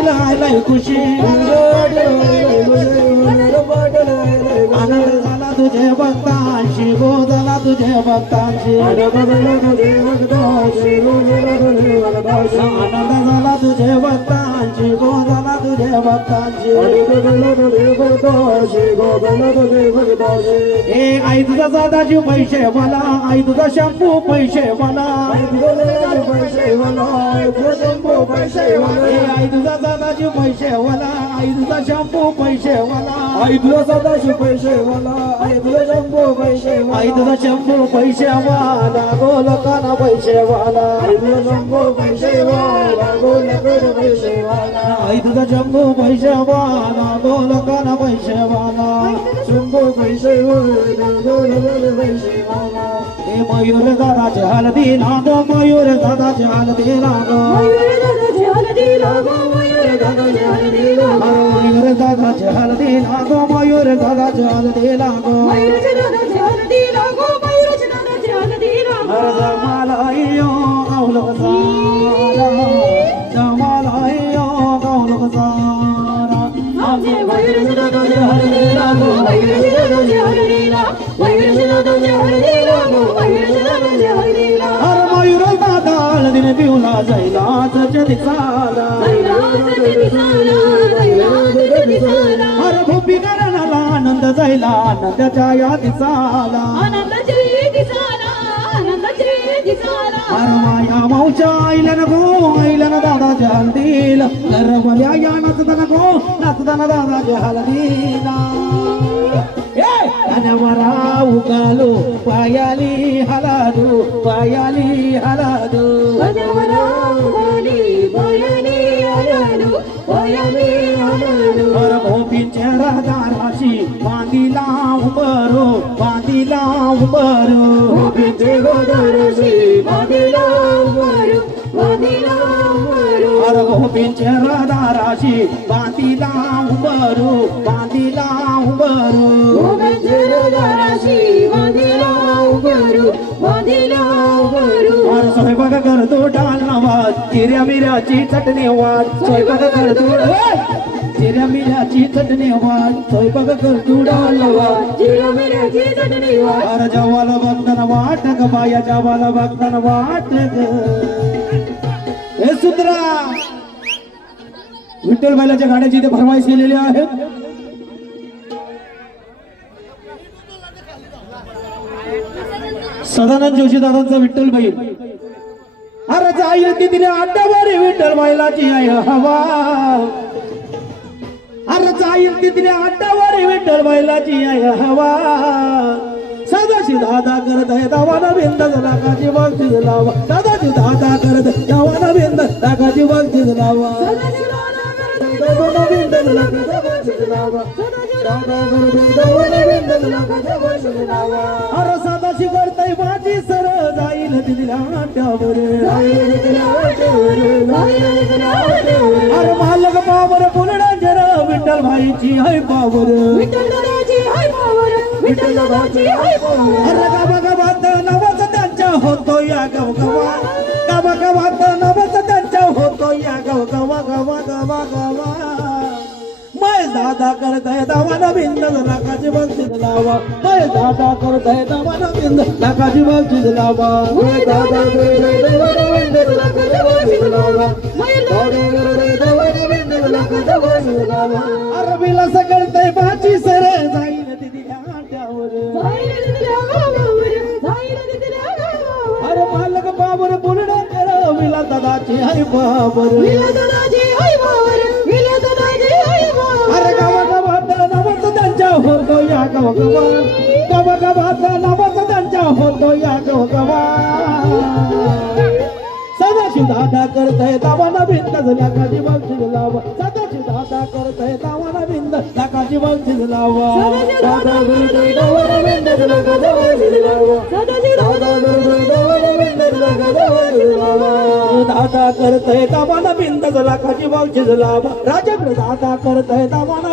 लय खुशी आनंद झाला तुझे भक्तांशी गो झाला तुझे भक्तांशी आनंद झाला तुझे भक्तांशी गो झाला तुझे भक्तांशी ए आई तुझा सदाशिव पैसे मला आई तुझा शंभू पैसे मला आई तुझा सदाशिव पैसे मला आई तुझा शंभू पैसे मला आई तुझा सदाशिव पैसे वाला आई तुझा शंभू पैसे आई तुझा शंभू पैसे वाला गोलकाना पैसे वाला आई तुझा शंभू पैसे वाला गोलकाना पैसे वाला आई तुझा शंभू पैसे वाला गोलकाना पैसे वाला शंभू पैसे वाला गोलकाना पैसे वाला ए मयूर दादाचे हलदी लागो मयूर दादाचे हलदी लागो मयूर दादाचे हलदी लागो मयूर दादाचे हलदी लागो मयूर दादाचे हलदी लागो जमालायो गावलो सारा जमालायो गावलो सारा अरे मयूर दादा हळदीने पिवला जायला दिसाला अरे भोपी करणाला आनंद जायला आनंदाच्या या दिसाला अरे माया माऊच्या आईला नको आईला ना दादाच्या हळदीला गरबल्या या नाचता नको नाचताना दादाच्या हळदीला कनवरा उगालो पायाली हलादू पायाली हलादू अरे भोपीच्या राधाराशी बांधीला उभरो बांधीला उभरो अरे भोपीच्या राधाराशी बांधीला उभरो बांधीला उभरो अरे स्वयंपाक करतो डाल नवाज जिऱ्या मिऱ्याची चटणी वाट स्वयंपाक करतो जिऱ्या मिऱ्याची चटणी वाट स्वयंपाक करतो डाल नवाज अरे जवाला बघताना वाट ग बाया जवाला बघताना वाट ग हे सुधरा विठ्ठल बैलाच्या गाड्याची इथे फरमाईश केलेली आहे सदानंद जोशी दादांचा विठ्ठल बैल अरे जाईल की तिने आड्डावारी विठ्ठल बैलाची आहे हवा अरे जाईल की तिने आड्डावारी विठ्ठल बैलाची आहे हवा सदाशी दादा करत आहे दावाना बिंद लाखाची बक्षीस लावा दादाची दादा करत दावाना बिंद लाखाची बक्षीस लावा अरे सदाशी करताय माझी सर जाईल तिला आट्यावर अरे मालक पावर पुलडा जर विठ्ठल भाईची है पावर अरे गावा गावात नवस त्यांच्या होतो या गावगावा गावा गावात नवस त्यांच्या होतो या गावगावा गावा गावा गावा माय दादा करताय दावाना बिंद लाखाची बक्षीस लावा माय दादा करताय दावाना बिंद लाखाची बक्षीस लावा माय दादा करताय दावाना बिंद लाखाची बक्षीस लावा माय दादा करताय दावाना बिंद लाखाची बक्षीस लावा अरे विलास करताय बाची सर जाईल तिच्या आट्यावर अरे मालक पावर बोलणं कर विलास दादाची है पावर अरे गावा गावात नवस त्यांच्या होतो या गावगावा गावा गावात नवस त्यांच्या होतो या गावगावा सदाशिव दादा करतय दावाना बिंद लाखाची बक्षीस लावा सदाशिव दादा करतय दावाना बिंद लाखाची बक्षीस लावा दादा करतय दावाना बिंद लाखाची बक्षीस लावा दादा करतय दावाना बिंद लाखाची बक्षीस लावा दादा करतय दावाना बिंद लाखाची बक्षीस लावा राजा दादा करतय दावाना